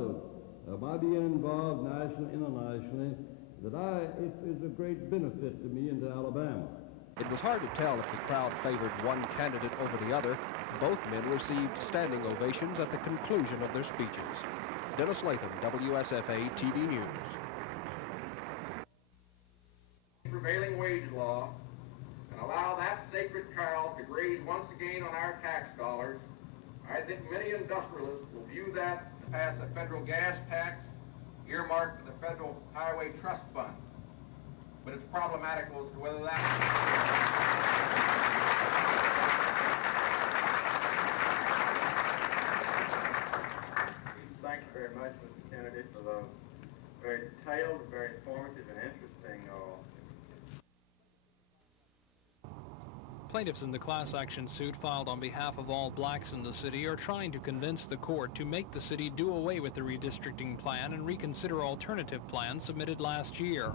of my being involved nationally, internationally, that it is a great benefit to me and to Alabama. It was hard to tell if the crowd favored one candidate over the other. Both men received standing ovations at the conclusion of their speeches. Dennis Latham, WSFA TV News. Prevailing wage law and allow that sacred cow to graze once again on our tax dollars, I think many industrialists will view that to pass a federal gas tax earmarked for the Federal Highway Trust Fund. But it's problematical as to whether that... Thank you very much, Mr. Kennedy, for the very detailed, very informative, and interesting Plaintiffs in the class action suit filed on behalf of all blacks in the city are trying to convince the court to make the city do away with the redistricting plan and reconsider alternative plans submitted last year.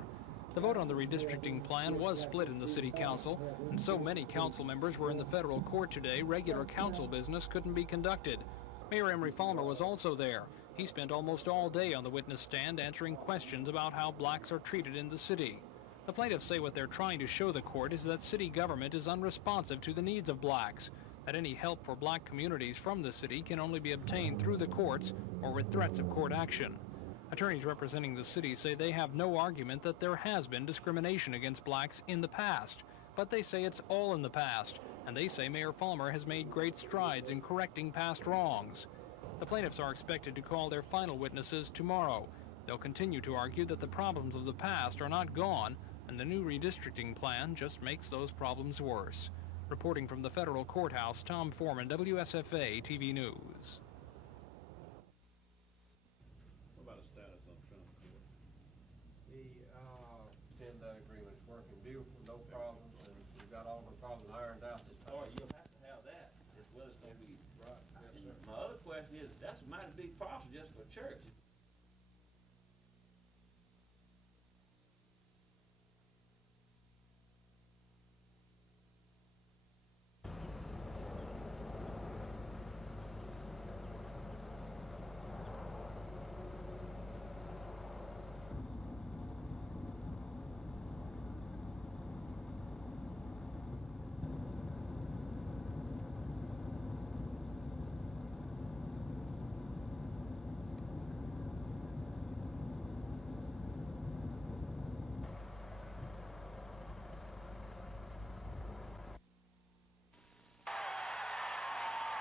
The vote on the redistricting plan was split in the city council, and so many council members were in the federal court today, regular council business couldn't be conducted. Mayor Emery Falmer was also there. He spent almost all day on the witness stand answering questions about how blacks are treated in the city. The plaintiffs say what they're trying to show the court is that city government is unresponsive to the needs of blacks, that any help for black communities from the city can only be obtained through the courts or with threats of court action. Attorneys representing the city say they have no argument that there has been discrimination against blacks in the past, but they say it's all in the past, and they say Mayor Falmer has made great strides in correcting past wrongs. The plaintiffs are expected to call their final witnesses tomorrow. They'll continue to argue that the problems of the past are not gone, and the new redistricting plan just makes those problems worse. Reporting from the federal courthouse, Tom Foreman, WSFA TV News. What about a status on Trump Court? The 10-day agreement is working beautiful, no problems, and we've got all of our problems ironed out this time. Oh, you'll have to have that as well as going to be. Right. Yes, my other question is, that's a mighty big problem just for churches.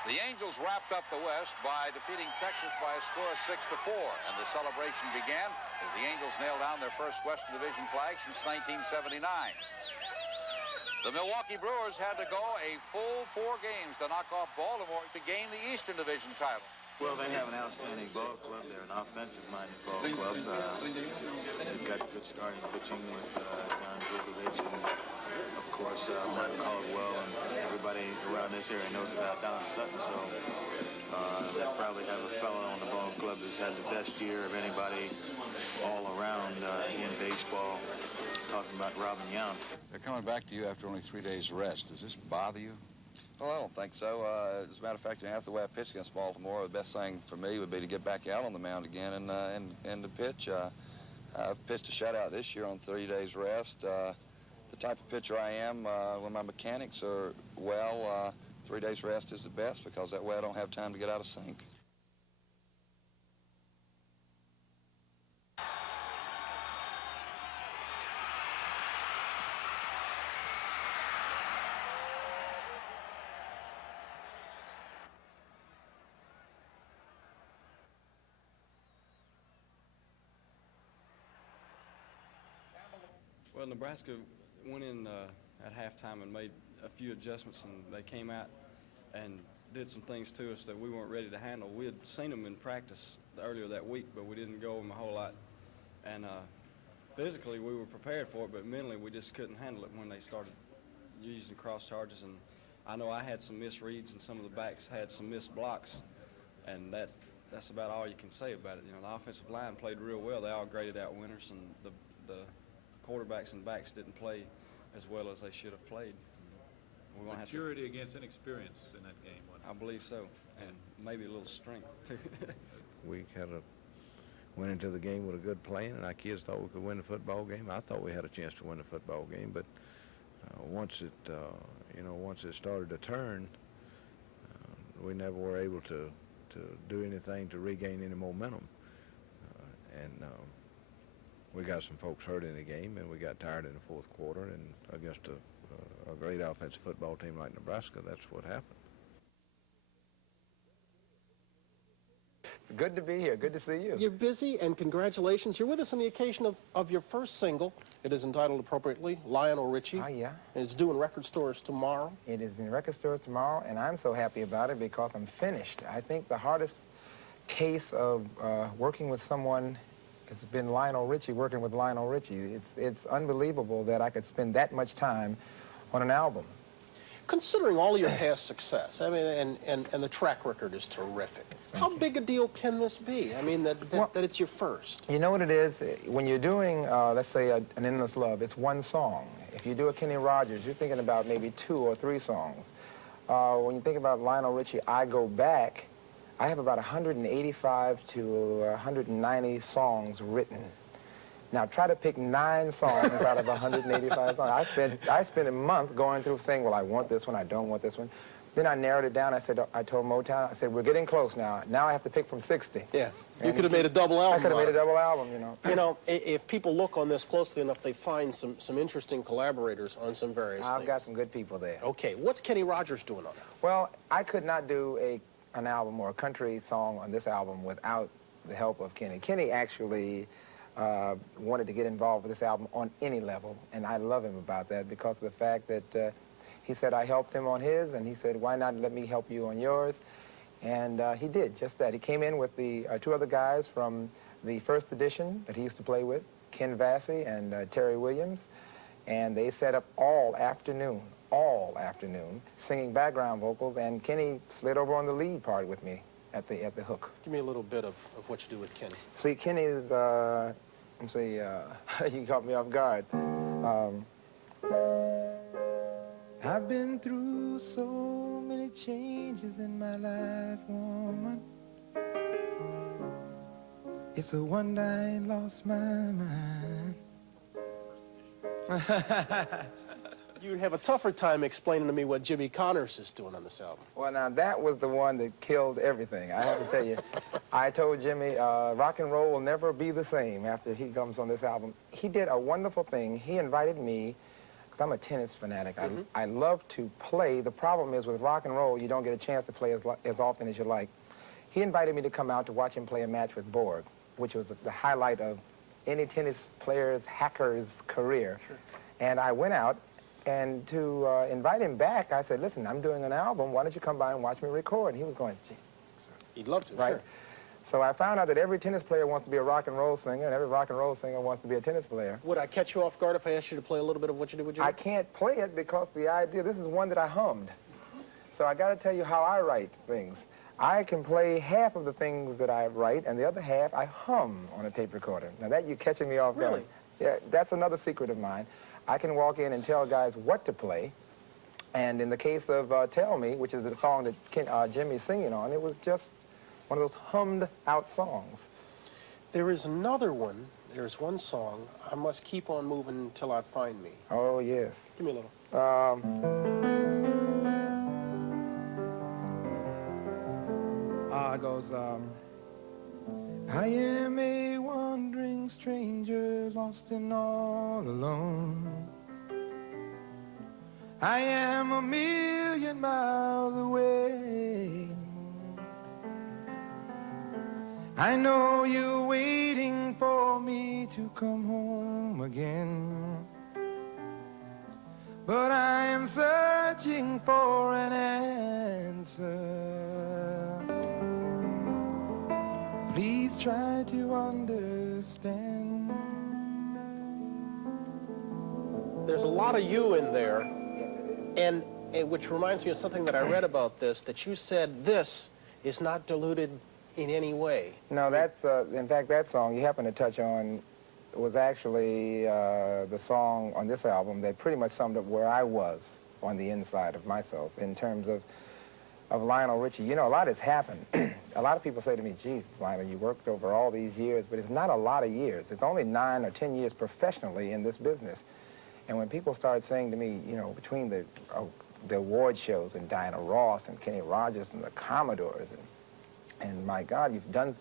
The Angels wrapped up the West by defeating Texas by a score of 6-4, and the celebration began as the Angels nailed down their first Western Division flag since 1979. The Milwaukee Brewers had to go a full 4 games to knock off Baltimore to gain the Eastern Division title. Well, they have an outstanding ball club. They're an offensive-minded ball club. They've got good starting pitching with John Vukovic and, of course, Mark Caldwell, and everybody around this area knows about Don Sutton, so they probably have a fellow on the ball club that's had the best year of anybody all around in baseball, talking about Robin Yount. They're coming back to you after only 3 days rest. Does this bother you? Well, I don't think so. As a matter of fact, after the way I pitched against Baltimore, the best thing for me would be to get back out on the mound again and to pitch. I've pitched a shutout this year on 3 days rest. The type of pitcher I am, when my mechanics are well, 3 days rest is the best because that way I don't have time to get out of sync. Well, Nebraska went in at halftime and made a few adjustments, and they came out and did some things to us that we weren't ready to handle. We had seen them in practice earlier that week, but we didn't go over them a whole lot. And physically, we were prepared for it, but mentally, we just couldn't handle it when they started using cross charges. And I know I had some misreads, and some of the backs had some missed blocks, and that's about all you can say about it. You know, the offensive line played real well. They all graded out winners, and the quarterbacks and backs didn't play as well as they should have played. We're gonna Maturity have to, against inexperience in that game. I believe so, and maybe a little strength too. We went into the game with a good plan, and our kids thought we could win the football game. I thought we had a chance to win the football game, but once it started to turn, we never were able to do anything to regain any momentum, we got some folks hurt in the game, and we got tired in the fourth quarter, and against a great offensive football team like Nebraska, that's what happened. Good to be here. Good to see you. You're busy, and congratulations. You're with us on the occasion of your first single. It is entitled appropriately, Lionel Richie. Oh, yeah. And it's due in record stores tomorrow. It is in record stores tomorrow, and I'm so happy about it because I'm finished. I think the hardest case of working with someone has been Lionel Richie, working with Lionel Richie. It's unbelievable that I could spend that much time on an album. Considering all your past success, I mean, and the track record is terrific. How big a deal can this be? I mean, that it's your first. You know what it is? When you're doing, let's say, an Endless Love, it's one song. If you do a Kenny Rogers, you're thinking about maybe 2 or 3 songs. When you think about Lionel Richie, I Go Back, I have about 185 to 190 songs written. Now, try to pick 9 songs out of 185 songs. I spent a month going through saying, well, I want this one, I don't want this one. Then I narrowed it down. I told Motown, I said, we're getting close now. Now I have to pick from 60. Yeah, you could have made a double album. I could have made a double album, you know. You know, if people look on this closely enough, they find some interesting collaborators on some various things. I've got some good people there. Okay, what's Kenny Rogers doing on it? Well, I could not do an album or a country song on this album without the help of Kenny. Kenny actually wanted to get involved with this album on any level, and I love him about that because of the fact that he said I helped him on his, and he said, why not let me help you on yours? And he did just that. He came in with the 2 other guys from the first edition that he used to play with, Ken Vassey and Terry Williams, and they set up all afternoon, singing background vocals, and Kenny slid over on the lead part with me at the hook. Give me a little bit of what you do with Kenny. See, Kenny is, you caught me off guard. I've been through so many changes in my life, woman. It's a wonder I ain't lost my mind. You'd have a tougher time explaining to me what Jimmy Connors is doing on this album. Well, now, that was the one that killed everything. I have to tell you, I told Jimmy, rock and roll will never be the same after he comes on this album. He did a wonderful thing. He invited me because I'm a tennis fanatic. I love to play. The problem is with rock and roll, you don't get a chance to play as often as you like. He invited me to come out to watch him play a match with Borg, which was the highlight of any tennis player's, hacker's career. Sure. And I went out, and to invite him back, I said, listen, I'm doing an album. Why don't you come by and watch me record? And he was going, gee. He'd love to, right? Sure. So I found out that every tennis player wants to be a rock and roll singer, and every rock and roll singer wants to be a tennis player. Would I catch you off guard if I asked you to play a little bit of what you did with Jimmy? I can't play it because the idea, this is one that I hummed. So I got to tell you how I write things. I can play half of the things that I write, and the other half I hum on a tape recorder. Now that you're catching me off guard. Really? Yeah, that's another secret of mine. I can walk in and tell guys what to play. And in the case of Tell Me, which is the song that Jimmy's singing on, it was just one of those hummed out songs. There is another one. There's one song, I Must Keep On Moving Until I Find Me. Oh, yes. Give me a little. It goes, I am a wandering stranger, lost and all alone. I am 1,000,000 miles away. I know you're waiting for me to come home again, but I am searching for an answer. Please try to understand. There's a lot of you in there, and which reminds me of something that I read about this, that you said this is not diluted in any way. No, that's, in fact, that song you happen to touch on was actually the song on this album that pretty much summed up where I was on the inside of myself in terms of Lionel Richie. You know, a lot has happened. A lot of people say to me, geez, Lionel, you worked over all these years, but it's not a lot of years. It's only 9 or 10 years professionally in this business. And when people start saying to me, you know, between the award shows and Diana Ross and Kenny Rogers and the Commodores and my God, you've done,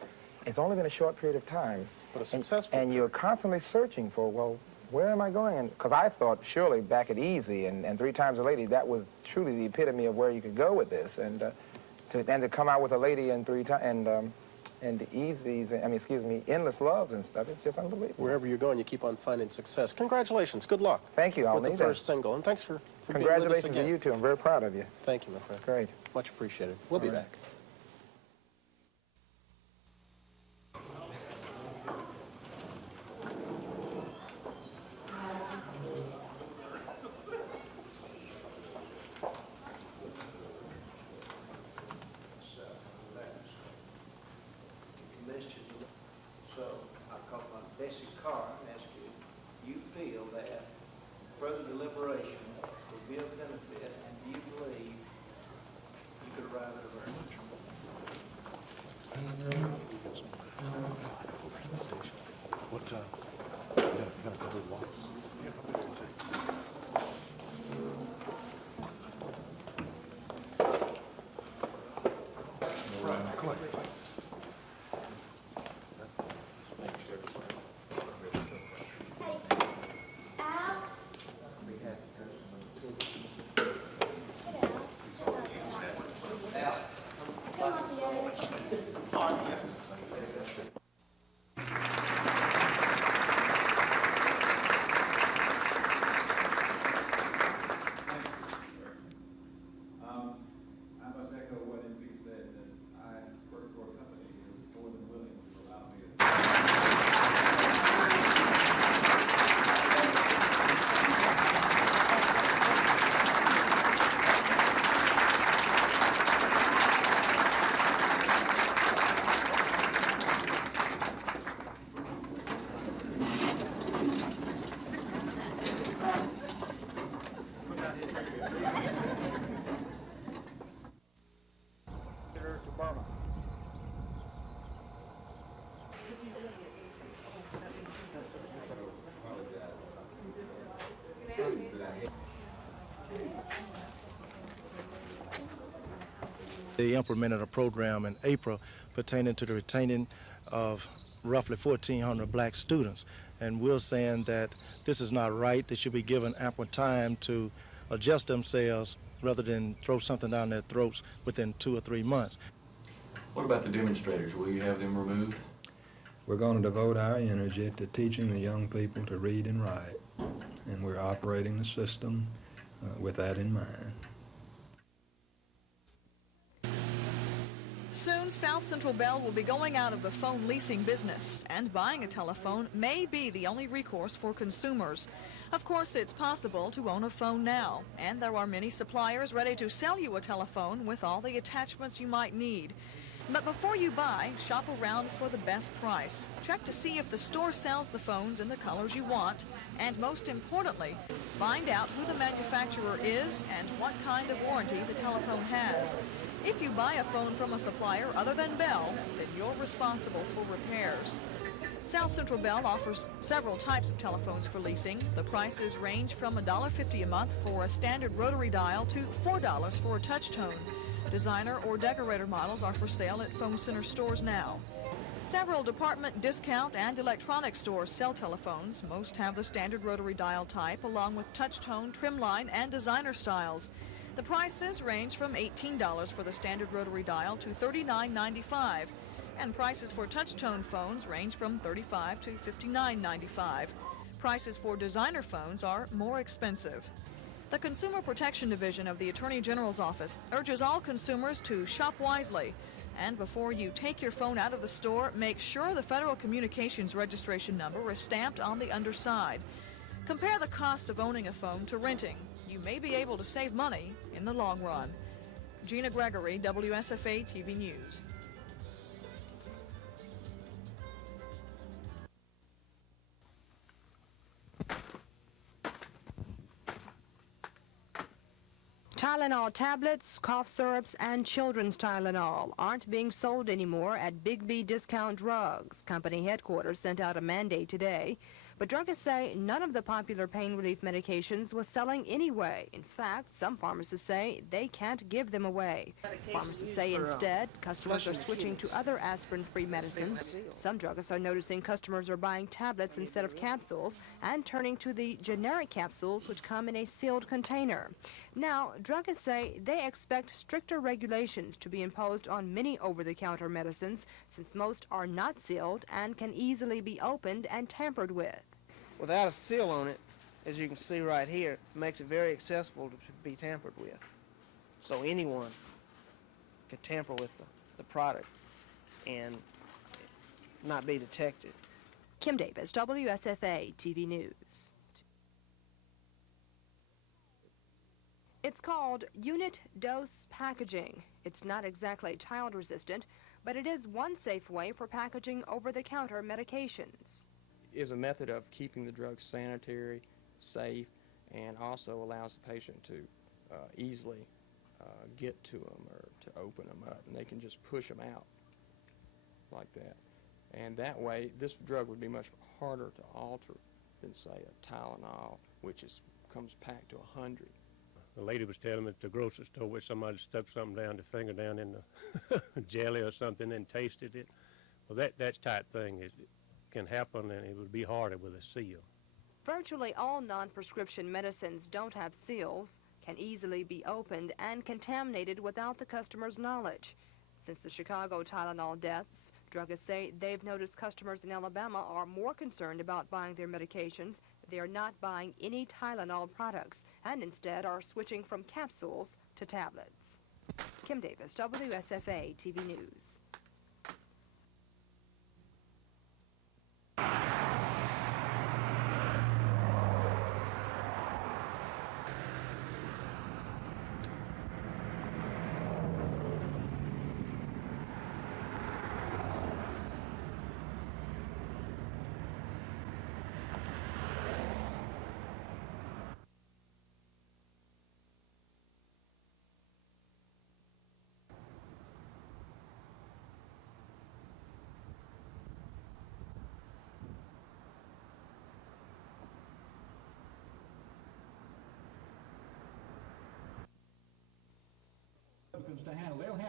it's only been a short period of time. But a successful And you're constantly searching for, well, where am I going? Because I thought surely back at Easy and 3 Times a Lady, that was truly the epitome of where you could go with this. And to come out with a lady and Easy's, I mean, excuse me, Endless Loves and stuff, it's just unbelievable. Wherever you're going, you keep on finding success. Congratulations. Good luck. Thank you. I'll with the need first single. And thanks for being with us Congratulations again. to you, too. I'm very proud of you. Thank you, my friend. That's great. Much appreciated. We'll be back. They implemented a program in April pertaining to the retaining of roughly 1,400 black students. and we're saying that this is not right. They should be given ample time to adjust themselves rather than throw something down their throats within 2 or 3 months. What about the demonstrators? Will you have them removed? We're going to devote our energy to teaching the young people to read and write, and we're operating the system with that in mind. Soon, South Central Bell will be going out of the phone leasing business, and buying a telephone may be the only recourse for consumers. Of course, it's possible to own a phone now, and there are many suppliers ready to sell you a telephone with all the attachments you might need. But before you buy, shop around for the best price. Check to see if the store sells the phones in the colors you want, and most importantly, find out who the manufacturer is and what kind of warranty the telephone has. If you buy a phone from a supplier other than Bell, then you're responsible for repairs. South Central Bell offers several types of telephones for leasing. The prices range from $1.50 a month for a standard rotary dial to $4 for a touch tone. Designer or decorator models are for sale at phone center stores now. Several department, discount, and electronic stores sell telephones. Most have the standard rotary dial type, along with touch tone, trim line, and designer styles. The prices range from $18 for the standard rotary dial to $39.95, and prices for touch tone phones range from $35 to $59.95. Prices for designer phones are more expensive. The Consumer Protection Division of the Attorney General's Office urges all consumers to shop wisely. And before you take your phone out of the store, make sure the Federal Communications registration number is stamped on the underside. Compare the cost of owning a phone to renting. You may be able to save money in the long run. Gina Gregory, WSFA TV News. Tylenol tablets, cough syrups, and children's Tylenol aren't being sold anymore at Big B Discount Drugs. Company headquarters sent out a mandate today. But druggists say none of the popular pain relief medications was selling anyway. In fact, some pharmacists say they can't give them away. Pharmacists say instead, customers are switching to other aspirin-free medicines. Some druggists are noticing customers are buying tablets instead of capsules and turning to the generic capsules, which come in a sealed container. Now, druggists say they expect stricter regulations to be imposed on many over-the-counter medicines, since most are not sealed and can easily be opened and tampered with. Without a seal on it, as you can see right here, it makes it very accessible to be tampered with. So anyone could tamper with the product and not be detected. Kim Davis, WSFA TV News. It's called unit dose packaging. It's not exactly child resistant, but it is one safe way for packaging over-the-counter medications. Is a method of keeping the drugs sanitary, safe, and also allows the patient to easily get to them or to open them up, and they can just push them out like that. And that way, this drug would be much harder to alter than, say, a Tylenol, which comes packed to 100. The lady was telling me at the grocery store where somebody stuck something down, their finger down in the jelly or something and tasted it. Well, that type thing can happen, and it would be harder with a seal. Virtually all non-prescription medicines don't have seals, can easily be opened and contaminated without the customer's knowledge. Since the Chicago Tylenol deaths, druggists say they've noticed customers in Alabama are more concerned about buying their medications. They are not buying any Tylenol products and instead are switching from capsules to tablets. Kim Davis, WSFA TV News.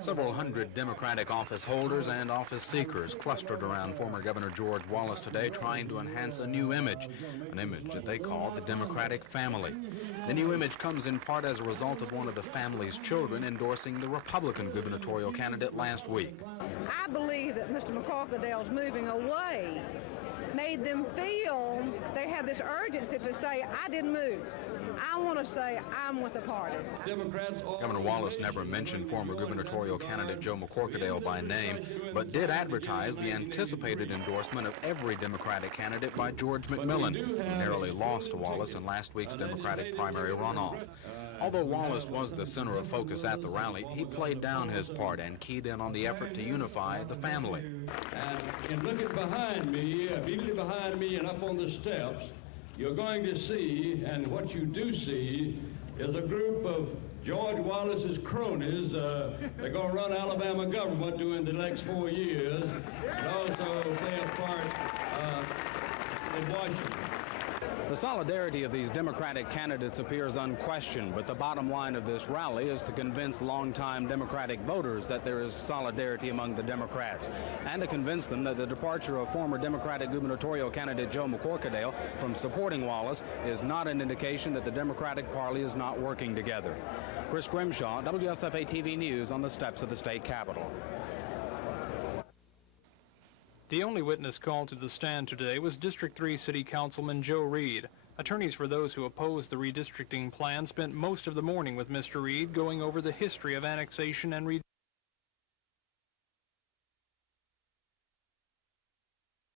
Several hundred Democratic office holders and office seekers clustered around former Governor George Wallace today, trying to enhance a new image, an image that they call the Democratic family. The new image comes in part as a result of one of the family's children endorsing the Republican gubernatorial candidate last week. I believe that Mr. McCorkadale's moving away made them feel they had this urgency to say, I didn't move. I want to say I'm with the party. Democrats. Governor Wallace never mentioned former gubernatorial candidate Joe McCorkadale by name, but did advertise the anticipated endorsement of every Democratic candidate by George McMillan, who narrowly lost to Wallace in last week's Democratic primary runoff. Although Wallace was the center of focus at the rally, he played down his part and keyed in on the effort to unify the family. And looking behind me, immediately behind me and up on the steps, you're going to see, and what you do see, is a group of George Wallace's cronies. They're going to run Alabama government during the next 4 years, and also play a part in Washington. The solidarity of these Democratic candidates appears unquestioned, but the bottom line of this rally is to convince longtime Democratic voters that there is solidarity among the Democrats, and to convince them that the departure of former Democratic gubernatorial candidate Joe McCorkadale from supporting Wallace is not an indication that the Democratic Party is not working together. Chris Grimshaw, WSFA TV News, on the steps of the state capitol. The only witness called to the stand today was District 3 City Councilman Joe Reed. Attorneys for those who opposed the redistricting plan spent most of the morning with Mr. Reed, going over the history of annexation and redistricting.